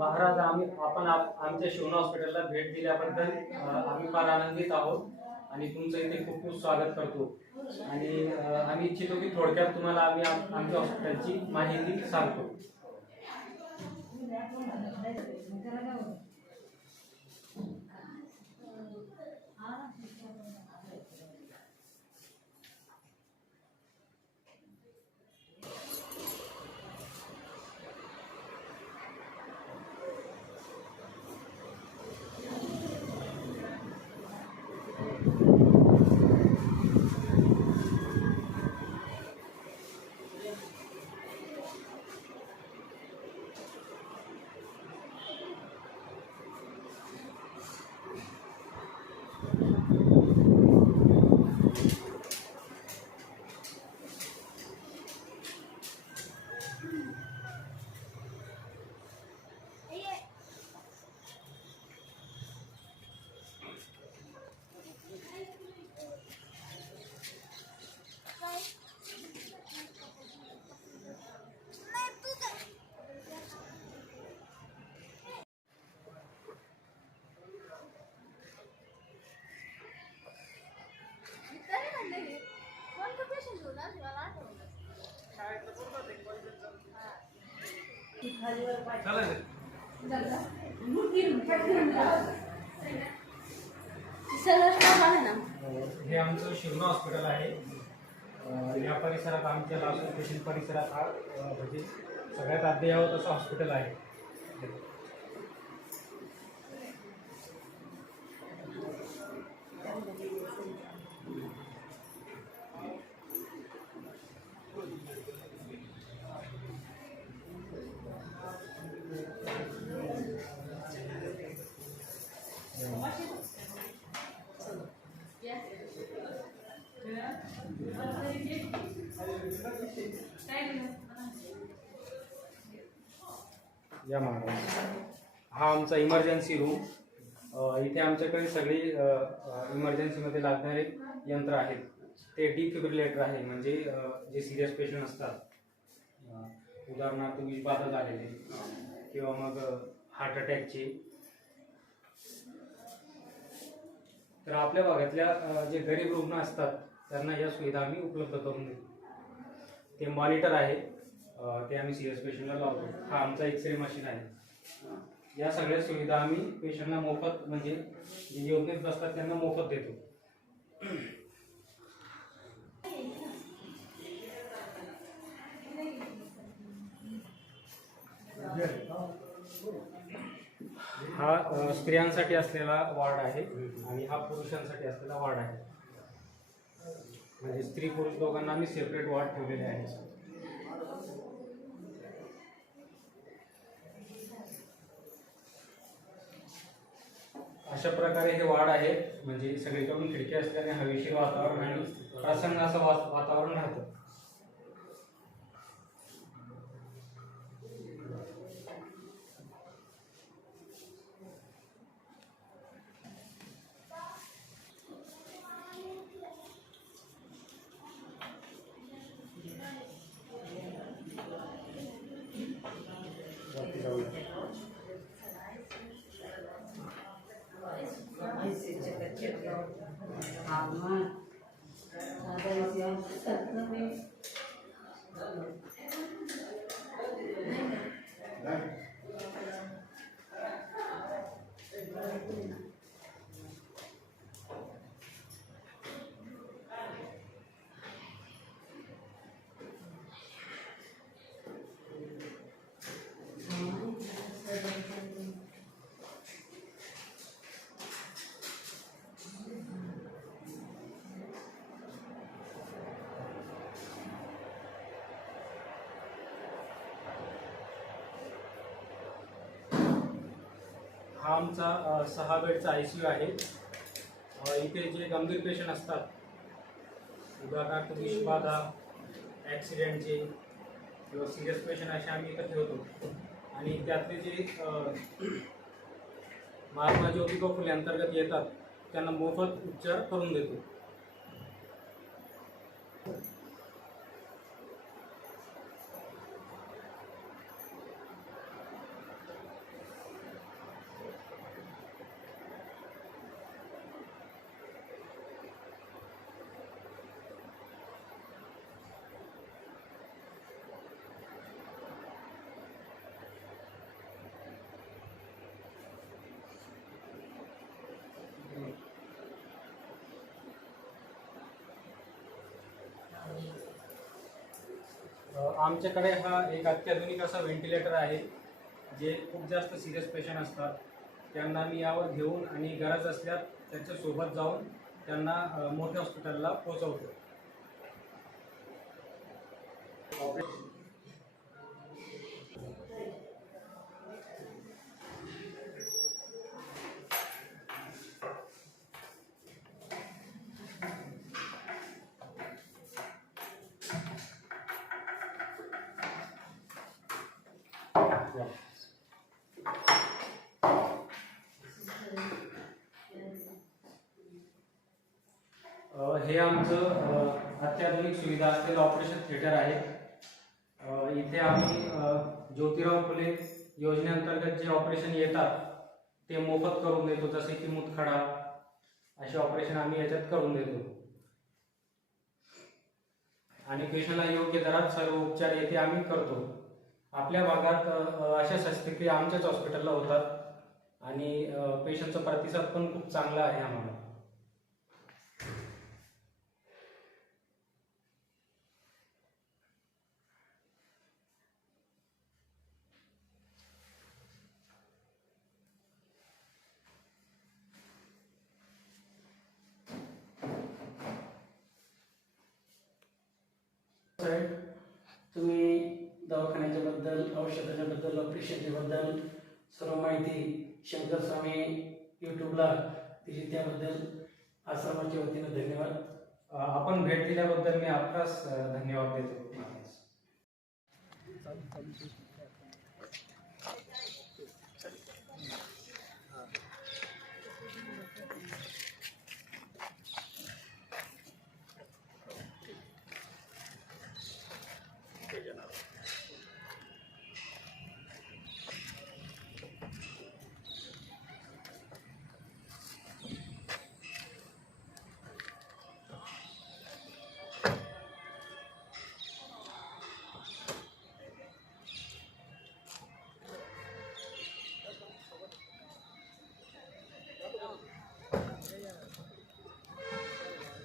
महाराज आम्ही आपण आमच्या शिवना हॉस्पिटलला भेट दिल्याबद्दल आम्ही फार आनंदित आहोत आणि तुमचं इथे खूप खूप स्वागत करतो. आणि आम्ही इच्छितो की थोडक्यात तुम्हाला आम्ही आमच्या हॉस्पिटलची माहिती सांगतो सगळं स्टॉप आहे ना हे आमचं शिवना हॉस्पिटल आहे. या परिसरात आमच्या लासूर स्टेशन परिसरात हा म्हणजे सगळ्यात अद्ययावत असं हॉस्पिटल आहे. या महाराज. हा आमचा इमर्जन्सी रूम इथे आमच्याकडे सगळी इमर्जन्सीमध्ये लागणारे यंत्र आहेत. ते डिफिब्रिलेटर आहे म्हणजे जे सिरियस पेशंट असतात. उदाहरणार्थ विषबाधा झालेले किंवा मग हार्ट अटॅकचे तर आपल्या भागातल्या जे गरीब रुग्ण असतात त्यांना या सुविधा आम्ही उपलब्ध करून देतो ते मॉनिटर आहे. ते आम्ही सिरियस पेशंटला लावतो. हा. आमचा एक्सरे मशीन आहे. या सगळ्या सुविधा आम्ही पेशंटला मोफत म्हणजे जे योग्यच असतात त्यांना मोफत देतो. हा स्त्रियांसाठी असलेला वॉर्ड आहे आणि हा पुरुषांसाठी असलेला वॉर्ड आहे. म्हणजे स्त्री पुरुष दोघांना आम्ही सेपरेट वॉर्ड ठेवलेले आहे अशा प्रकारे हे वाढ आहे म्हणजे सगळीकडून खिडकी असल्याने हवेशीर वातावरण आणि प्रसन्न असं वातावरण राहतं. हा आमचा सहा बेडचा आय सी यू आहे. इथे जे गंभीर पेशंट असतात उदाहरणार्थ विषबाधा ॲक्सिडेंटचे किंवा सिरियस पेशंट असे आम्ही इथं ठेवतो. आणि त्यातले जे महात्मा ज्योतिबा फुले अंतर्गत येतात त्यांना मोफत उपचार करून देतो. आमच्याकडे हा एक अत्याधुनिक असा व्हेंटिलेटर आहे जे खूप जास्त सिरियस पेशंट असतात. त्यांना मी यावर घेऊन आणि गरज असल्यास त्याच्यासोबत जाऊन त्यांना मोठ्या हॉस्पिटलला पोचवतो हे आमचं अत्याधुनिक सुविधा असलेलं ऑपरेशन थिएटर आहे. इथे आम्ही ज्योतिराव फुले योजनेअंतर्गत जे ऑपरेशन येतात ते मोफत करून देतो जसे की मुतखडा. असे ऑपरेशन आम्ही याच्यात करून देतो. आणि पेशंटला योग्य दरात सर्व उपचार येथे आम्ही करतो. आपल्या भागात अशा शस्त्रक्रिया आमच्याच हॉस्पिटलला होतात. आणि पेशंटचा प्रतिसाद पण खूप चांगला आहे आम्हाला. तुम्ही दवाखान्याच्या बद्दल औषधाच्या बद्दल ऑपरेशनच्या बद्दल सर्व माहिती शंकर स्वामी यूट्यूबला दिली त्याबद्दल आश्रमाच्या वतीनं धन्यवाद. आपण भेट दिल्याबद्दल मी आपलाच धन्यवाद देतो.